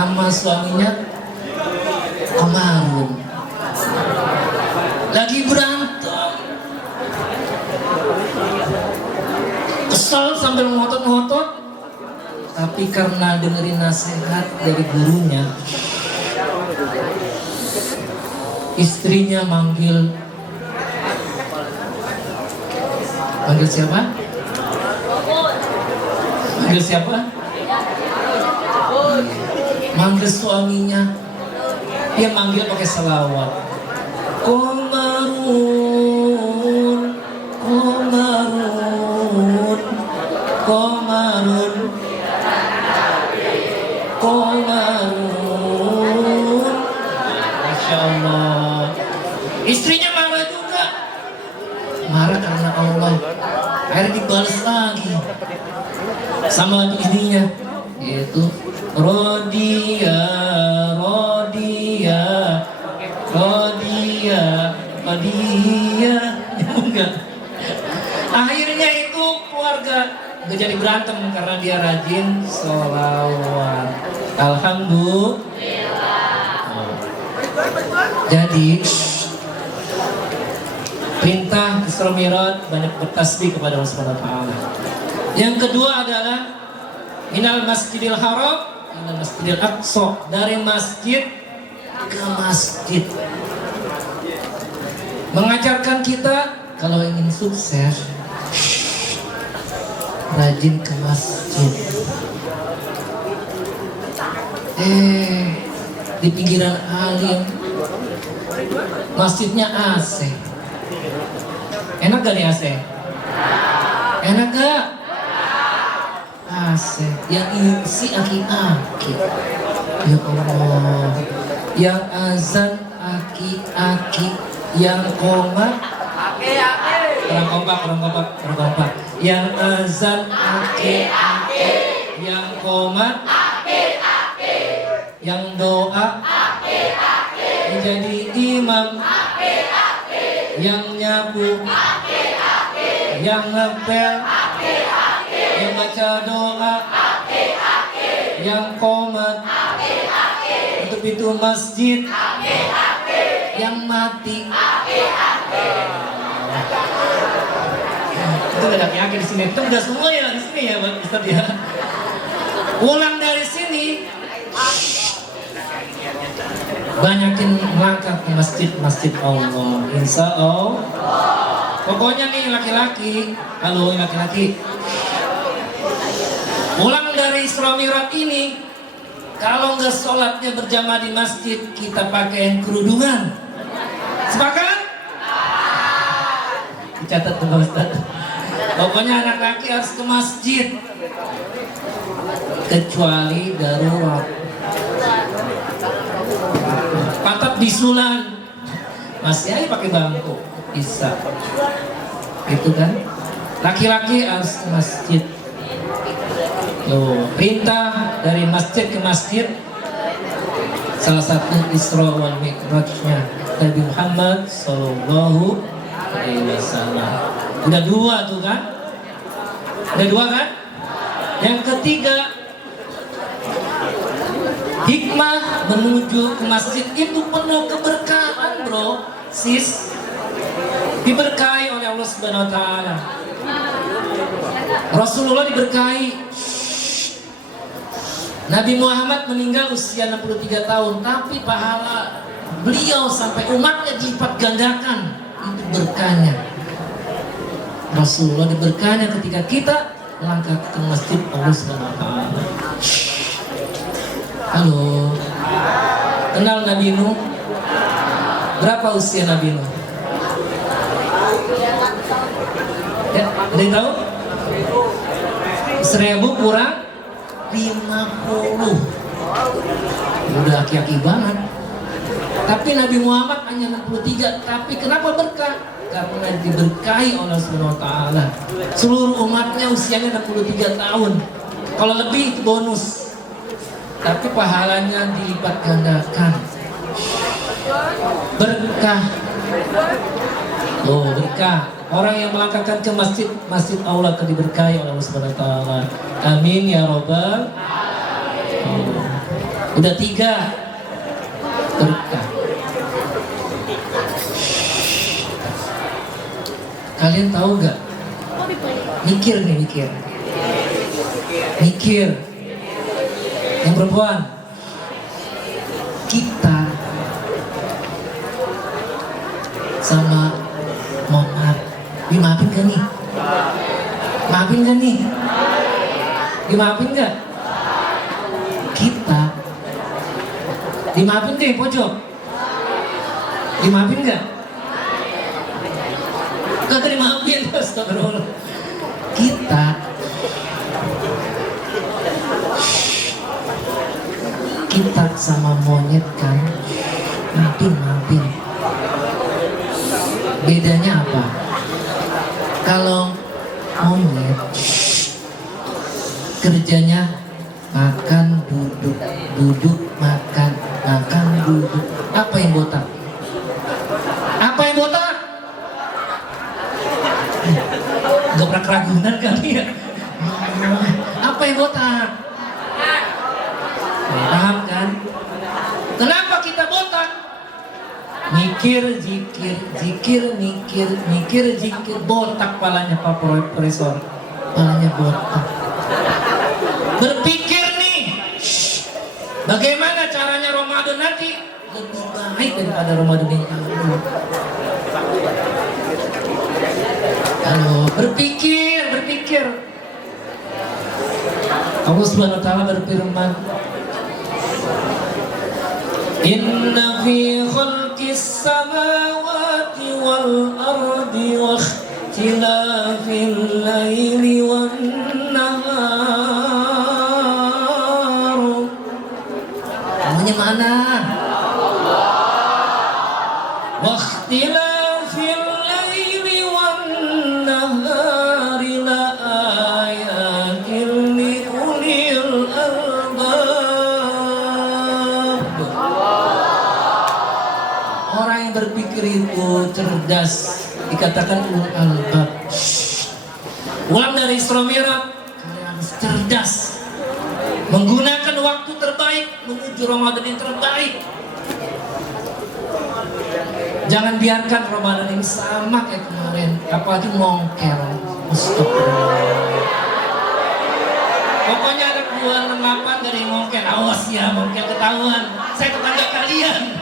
Nama suaminya Komarun. Lagi berantem, kesel sambil ngotot-ngotot, tapi karena dengerin nasihat dari gurunya, istrinya manggil siapa? Manggil siapa? Manggil suaminya. Dia manggil pakai selawat. Komarun, Komarun, Komarun, Komarun. Masya Allah. Istrinya marah juga. Marah karena Allah. Akhirnya dibalas lagi sama istrinya, yaitu Rodia, Rodia, Rodia, Rodia. Enggak. Akhirnya itu keluarga udah jadi berantem karena dia rajin sholawat. Alhamdulillah. Jadi perintah Isra Mi'raj banyak bertasbih kepada Allah Subhanahu wa taala. Yang kedua adalah minal Masjidil Haram minal Masjidil Aqsa, dari masjid ke masjid. Mengajarkan kita kalau ingin sukses rajin ke masjid. Di pinggiran alim masjidnya AC. Enak gak nih AC? Enak gak? AC. Yang isi aki-aki. Ya Allah. Yang azan aki-aki. Yang komat kurang kompak. Yang azan aki-aki. Yang komat aki-aki. Yang doa aki-aki. Menjadi imam aki-aki. Yang nyapu aki-aki. Yang ngepel aki-aki. Yang baca doa aki-aki. Yang komat aki-aki. Untuk pintu masjid aki-aki. Yang mati aki-aki. Itu udah aki-aki di sini. Itu udah semua ya di sini ya Ustaz ya. Pulang dari sini banyakin melangkah ke masjid Allah. Insya Allah. Pokoknya nih laki-laki, halo laki-laki, pulang dari Isra Mi'raj ini, kalau nggak sholatnya berjamaah di masjid, kita pakai kerudungan. Sepakat? Dicatat tuh Ustaz. Pokoknya anak laki harus ke masjid, kecuali darurat. Pantat bisulan, masih aja pakai bangku, bisa. Itu kan, laki-laki harus ke masjid. Loh, perintah dari masjid ke masjid, salah satu Isra wal Mi'rajnya Nabi Muhammad Sallallahu Alaihi Wasallam. Udah dua tuh kan? Udah dua kan? Yang ketiga, hikmah menuju ke masjid itu penuh keberkahan, bro, sis. Diberkahi oleh Allah Subhanahu wa taala. Rasulullah diberkahi. Nabi Muhammad meninggal usia 63 tahun, tapi pahala beliau sampai umatnya dilipat gandakan. Itu berkahnya. Rasulullah diberkahnya ketika kita melangkah ke masjid Allah Subhanahu wa taala. Halo, kenal Nabi Nuh? Berapa usia Nabi Nuh? Ya, ada yang tahu? 1000 kurang 50. Udah aki-aki banget. Tapi Nabi Muhammad hanya 63. Tapi kenapa berkah? Karena diberkahi oleh Allah Subhanahu wa taala. Seluruh umatnya usianya 63 tahun. Kalau lebih itu bonus. Tapi pahalanya dilipat gandakan. Berkah. Oh, berkah. Orang yang melangkahkan ke masjid, masjid Allah akan diberkahi oleh Allah Subhanahu wa taala. Amin ya robbal. Udah 3 berkah. Kalian tahu gak? Mikir nih, mikir. Yang perempuan, kita sama maaf, dimaafin gak nih? Maafin gak nih? Dimaafin gak? Kita dimaafin gak pojok? Dimaafin gak? Kagak dimaafin. Astagfirullah. Kita sama monyet kan, maafin. Bedanya apa? Kalau monyet kerjanya makan, duduk, makan, duduk. Apa yang botak? Gak pernah keragunan kali ya. Apa yang botak? Paham kan? Kenapa kita botak? Mikir, zikir, botak palanya Pak Profesor. Palanya botak. Berpikir nih, bagaimana caranya Ramadan nanti lebih baik daripada Ramadan ini. Kalau berpikir. Allah Subhanahu wa taala berfirman, Inna fi khalqis samawati wal ardi wa ikhtilafil laili wan nahar. Namanya mana? Wa ikhtilafil laili wan nahari la ayatin li ulil albab. Orang yang berpikir itu cerdas, dikatakan ulul albab. Ulang dari Isra Mi'raj, kalian harus cerdas, menggunakan waktu terbaik menuju Ramadan yang terbaik. Jangan biarkan Ramadan ini sama kayak kemarin, apalagi ngongkel. Astagfirullah. Pokoknya ada 268 dari ngongkel. Awas ya, ngongkel ketahuan. Saya tetangga kalian.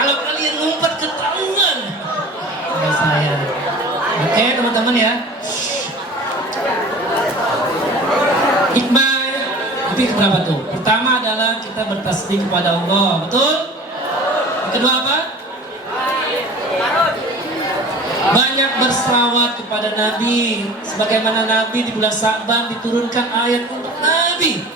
Kalau kalian ngumpet ketahuan. Sama saya. Oke teman-teman ya. Hikmah itu berapa tuh? Pertama adalah kita bertasbih kepada Allah, betul? Yang kedua apa? Banyak berselawat kepada Nabi, sebagaimana Nabi di bulan Sa'ban diturunkan ayat untuk Nabi.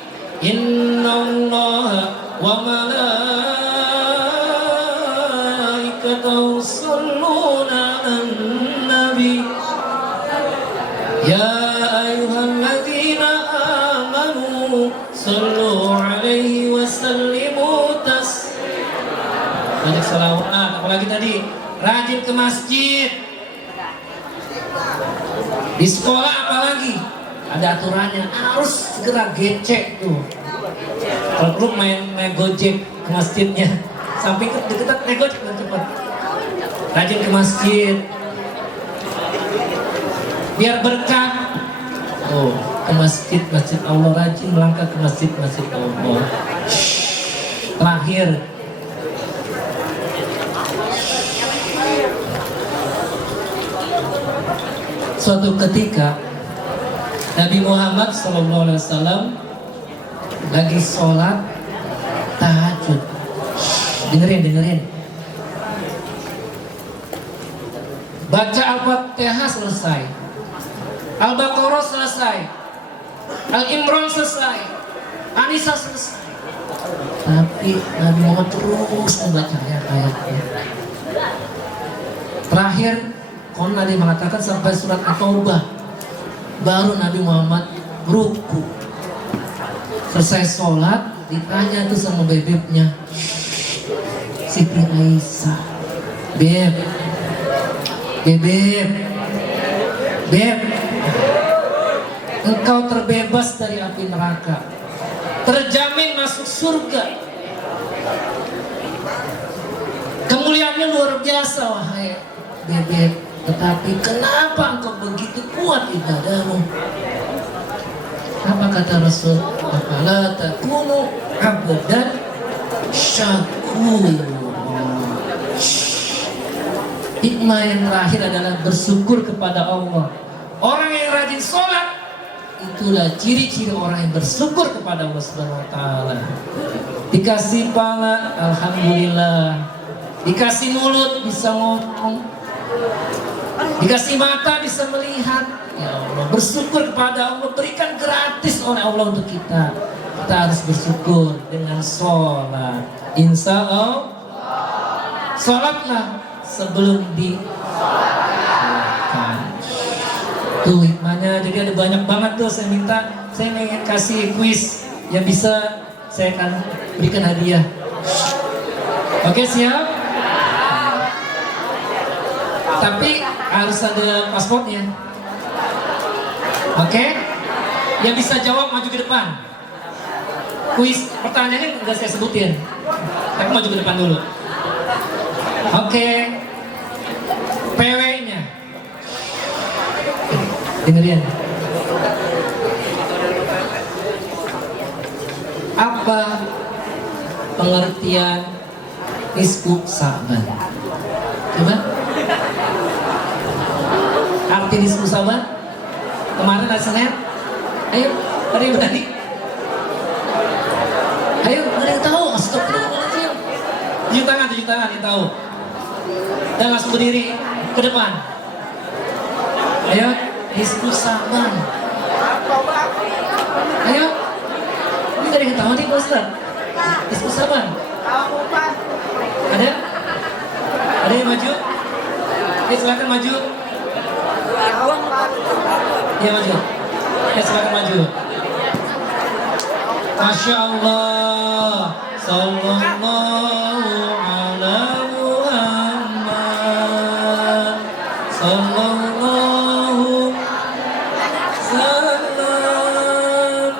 Innallaha wa malaikatahu yusholluna 'alan nabi. Ya ayyuhalladzina amanu shallu 'alaihi wa sallimu taslima. Banyak selawat, apalagi tadi rajin ke masjid. Di sekolah apalagi ada aturannya, harus segera gecek tuh. Kalau perlu main gojek ke masjidnya, sampai dekat naik gojek dan cepat. Rajin ke masjid, biar berkah. Oh, ke masjid Allah, rajin melangkah ke masjid Allah. Terakhir, suatu ketika Nabi Muhammad SAW lagi sholat tahajud. Dengerin. Baca Al-Fatihah selesai, Al-Baqarah selesai, Al-Imran selesai, An-Nisa selesai. Tapi Nabi Muhammad terus membaca ayat-ayatnya. Terakhir Nabi mengatakan sampai surat At-Taubah, baru Nabi Muhammad ruku. Selesai sholat, ditanya tuh sama bebeknya, Siti Aisyah, Beb, engkau terbebas dari api neraka, terjamin masuk surga. Kemuliaannya luar biasa, wahai bebek. Tetapi kenapa engkau begitu kuat ibadahmu? Apa kata Rasul? Afala takunu abdan syakur. Hikmah yang terakhir adalah bersyukur kepada Allah. Orang yang rajin sholat, itulah ciri-ciri orang yang bersyukur kepada Allah Subhanahu wa Ta'ala. Dikasih pala, alhamdulillah. Dikasih mulut, bisa ngomong. Dikasih mata, bisa melihat. Ya Allah, bersyukur kepada Allah, berikan gratis oleh Allah untuk kita. Kita harus bersyukur dengan sholat. Insya Allah, sholatlah sebelum disolatkan. Tuh hikmahnya, jadi ada banyak banget tuh. Saya ingin kasih kuis yang bisa saya akan berikan hadiah. Oke, siap? Tapi harus ada paspornya. Oke? Yang bisa jawab maju ke depan. Kuis pertanyaannya nggak saya sebutin, tapi maju ke depan dulu. Oke. PW-nya. Dengerin. Apa pengertian nisfu Sa'ban? Coba. Arti nisfu Sa'ban? Kemarin hari Senin. Ayo, ada yang berani? Ayo, ada yang tahu? Astagfirullahaladzim. Tujuh tangan yang tahu. Dan langsung berdiri ke depan. Ayo, nisfu Sa'ban. Ayo. Ini gak ada yang tahu nih Pak Ustaz? Nisfu Sa'ban. Ada? Ada yang maju? Ya silakan maju. Ya maju. Ya silakan maju. Masya Allah. Sallallahu ala Muhammad. Sallallahu sallam.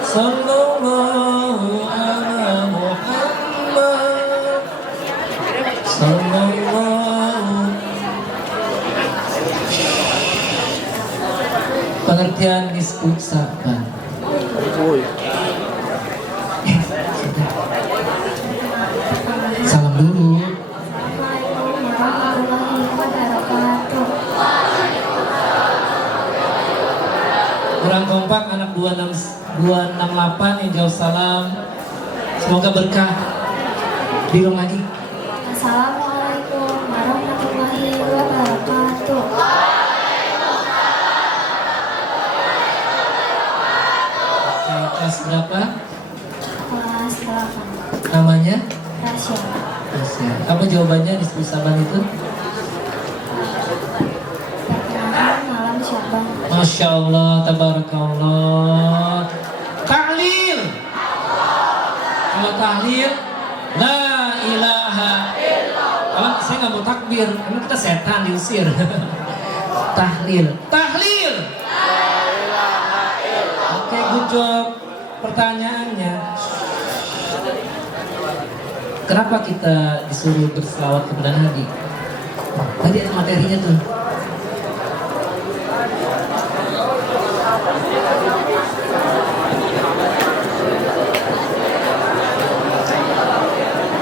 Sallallahu ala Muhammad. Sallallahu. Pengertian nisfu Sa'ban. Salam dulu. Assalamualaikum warahmatullahi wabarakatuh. Kurang kompak anak 268 yang jauh salam. Semoga berkah. Bingung lagi. Assalamualaikum warahmatullahi wabarakatuh. Kelas berapa? Kelas 8. Namanya? Rasya. Rasya. Apa jawabannya di Sa'ban itu? Pertengahan malam Syaban. Masya Allah, tabarakallah. Tahlil. Kalau tahlil, la ilaha illallah. Kalau saya nggak mau takbir, emang kita setan diusir. Tahlil. Tahlil. Oke, good job. Pertanyaannya, kenapa kita disuruh berselawat kepada Nabi? Tadi ada materinya tuh.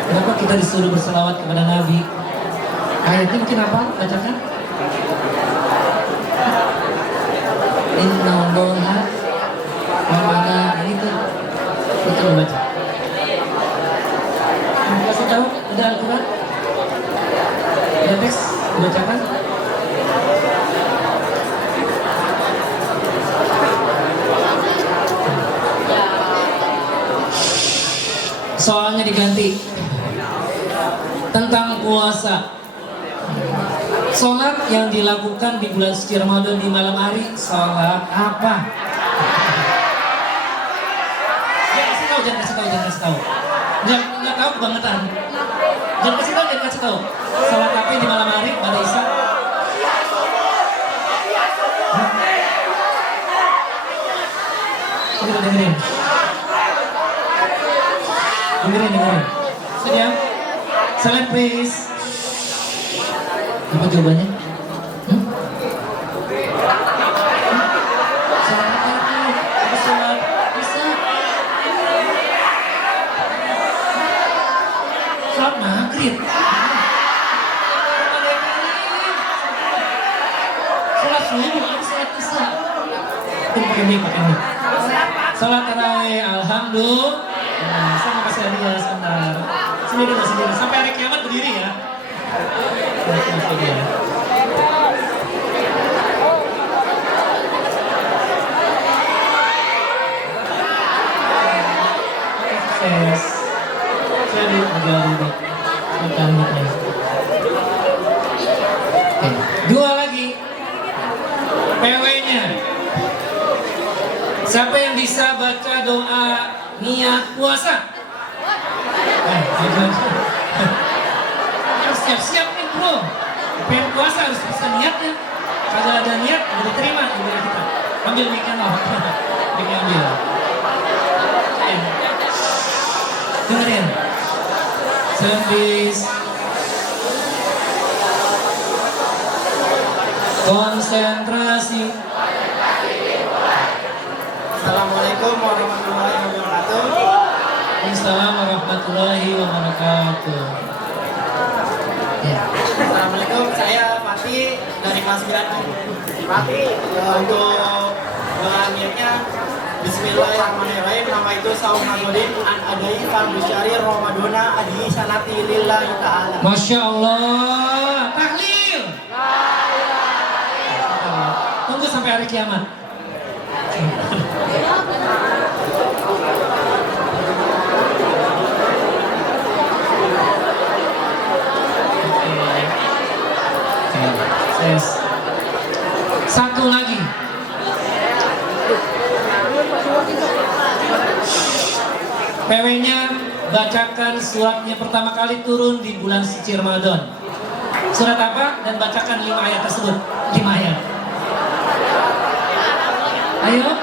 Kenapa kita disuruh berselawat kepada Nabi? Ayatnya mungkin apa? Bacakan. Inna allaha wa malaikatahu. Kita membaca. Kasih tahu ada Al-Quran? Ada teks dibacakan? Soalnya diganti. Tentang puasa. Sholat yang dilakukan di bulan suci Ramadan di malam hari, sholat apa? Jangan kasih tahu. Jangan tahu kebangetan. Jangan kasih tahu. Sholat apa di malam hari pada Isya? Dengerin. Sedia? Silent please. Apa jawabannya? Hmm? Salat apa itu? Apa salat Isya? Salat maghrib. Salat subuh, apa salat Isya? Itu pakai mic. Salat tarawih, alhamdulillah. Nah, saya mau kasih hadiah sebentar. Sendiri. Sampai hari kiamat berdiri ya. Sukses. Jadi dua lagi. PW-nya. Siapa yang bisa baca doa niat puasa? Harus siap-siap nih bro. Pengen puasa harus bisa niatnya. Kalau ada niat, udah diterima ibadah kita. Ambil mic-nya loh. Mic-nya ambil. Dengerin. Service. Konsentrasi. Assalamualaikum warahmatullahi wabarakatuh. Waalaikumsalam warahmatullahi wabarakatuh. Ya. Assalamualaikum, saya Fatih dari kelas 9. Fatih, untuk doa niatnya Bismillahirrahmanirrahim. Nama itu Saum Hamudin an adai Farbusyari Ramadona adi sanati lillahi ta'ala. Masya Allah. Tahlil. Tunggu sampai hari kiamat. Yes. Satu lagi. PW-nya bacakan suratnya pertama kali turun di bulan suci Ramadan. Surat apa? Dan bacakan 5 ayat tersebut. 5 ayat. Ayo.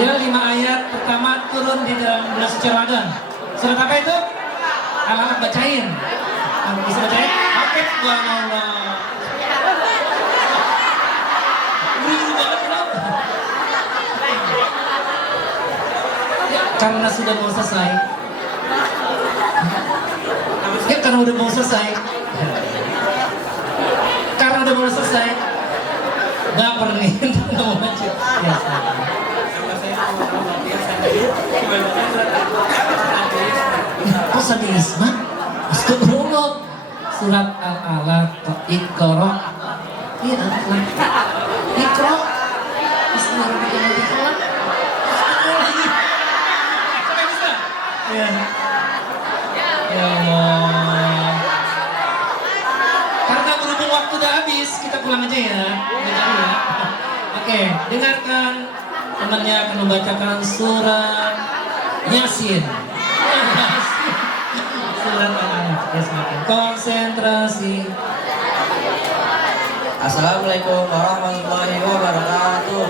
Ya, 5 ayat pertama turun di dalam bulan suci Ramadan. Surat apa itu? Anak-anak bacain. Bisa bacain? Oke, subhanallah. Buru-buru banget kenapa? Karena sudah mau selesai. Ya, karena udah mau selesai. Karena udah mau selesai. Baper nih, nggak mau baca. Ya, kok sampai Isma? Astagfirullah. Surat Al-Alaq, Iqra. Iya, Iqra. Bismillahirrahmanirrahim. Sampai bisa? Ya. Ya Allah. Karena berhubung waktu udah habis, kita pulang aja ya. Oke, dengarkan temannya akan membacakan surat Yasin. Surat Al-Alaq. Ya, semakin konsentrasi. Assalamualaikum warahmatullahi wabarakatuh.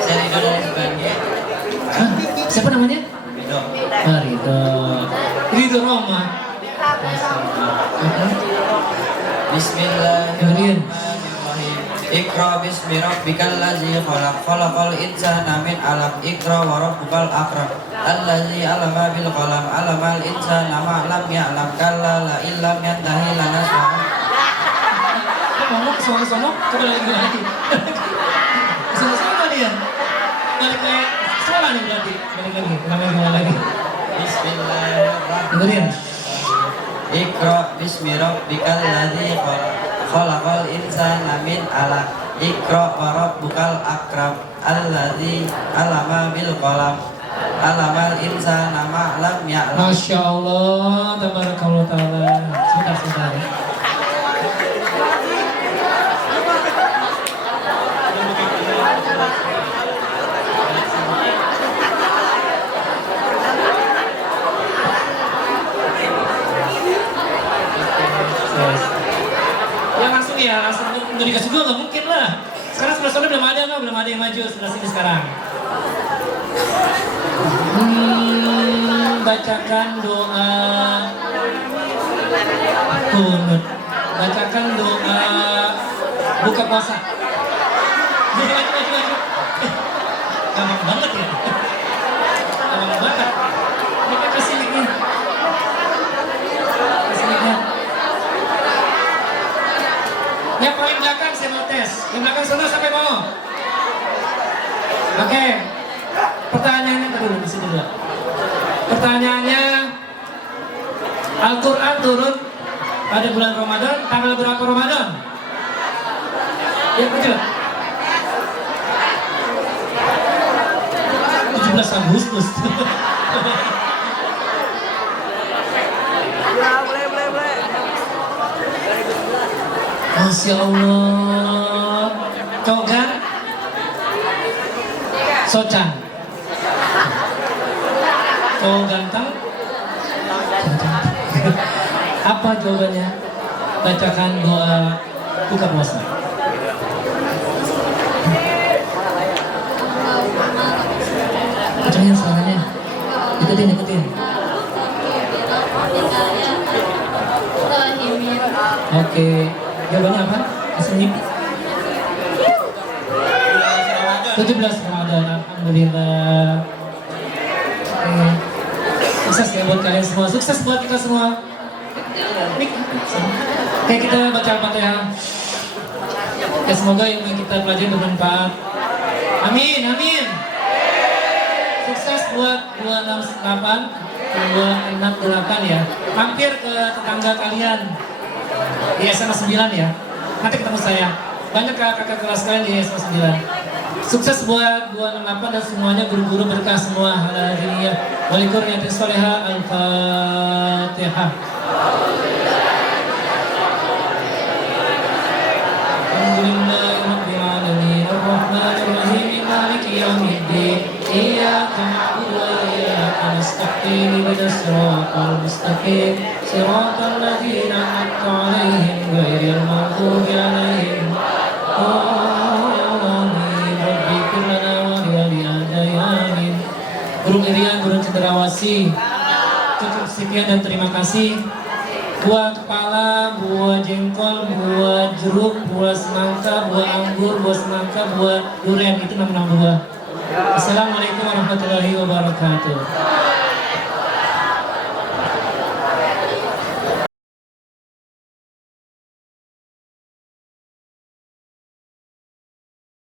Saya Ridho dari Sebagai. Hah? Siapa namanya? Ridho. Ridho Roma. Bismillahirrahmanirrahim. Iqra bismi rabbikal ladzi khalaq khalaqal insana min 'alaq iqra wa rabbukal akram alladzi 'allama bil qalam 'allamal insana ma lam ya'lam kalla la illam yantahi lanasfa. Ngomong sono-sono, coba lagi. Sono-sono dia. Balik ke sekolah nih berarti. Balik lagi. Bismillahirrahmanirrahim. Dengerin. Iqra bismi rabbikal ladzi khalaq khalaqal insana min 'alaq iqra wa rabbukal akram alladzi 'allama bil qalam 'allamal insana ma lam ya'lam. Masya Allah, tabarakallah ta'ala. Sebentar. Ya langsung ya, langsung udah dikasih dua nggak mungkin lah. Sekarang sebelah sana belum ada yang maju sebelah sini sekarang. Bacakan doa kunut. Bacakan doa buka puasa. Maju. Gampang banget ya. Gampang banget. Ini kan kasih linknya. Kasih linknya. Yang paling belakang saya mau tes. Yang belakang sana sampai mau. Oke. Pertanyaannya dulu di sini dulu. Pertanyaannya, Al-Quran turun pada bulan Ramadan, tanggal berapa Ramadan? Ya betul. 17 Agustus. Boleh. Masya Allah. Cogan Socan. Cowok ganteng. Apa jawabannya? Bacakan doa buka puasa. Kencengin suaranya. Ikutin. Oke. Jawabannya apa? Asli. 17 Ramadan. Alhamdulillah. Oke. Sukses ya buat kalian semua. Sukses buat kita semua. Oke, kita baca Al-Fatihah. Ya, semoga yang kita pelajari bermanfaat. Amin. Sukses buat 268 ya. Hampir ke tetangga kalian di SMA 9 ya. Nanti ketemu saya. Banyak kakak kelas kalian di SMA 9. Sukses buat 268 dan semuanya guru-guru berkah semua. Alhamdulillah. Walikurniyatin solehah. Al-Fatihah. Alhamdulillahirrahmanirrahim. Ar-Rahmanirrahim. Maliki yaumiddin. Iyyaka na'budu wa iyyaka nasta'in. Ihdinas siratal mustaqim. Siratal ladzina an'amta 'alaihim ghairil maghdubi 'alaihim. Guru Irian, Guru Cendrawasih, cukup sekian dan terima kasih. Buah kepala, buah jengkol, buah jeruk, buah semangka, buah anggur, buah semangka, buah durian, itu 6 buah. Assalamualaikum warahmatullahi wabarakatuh.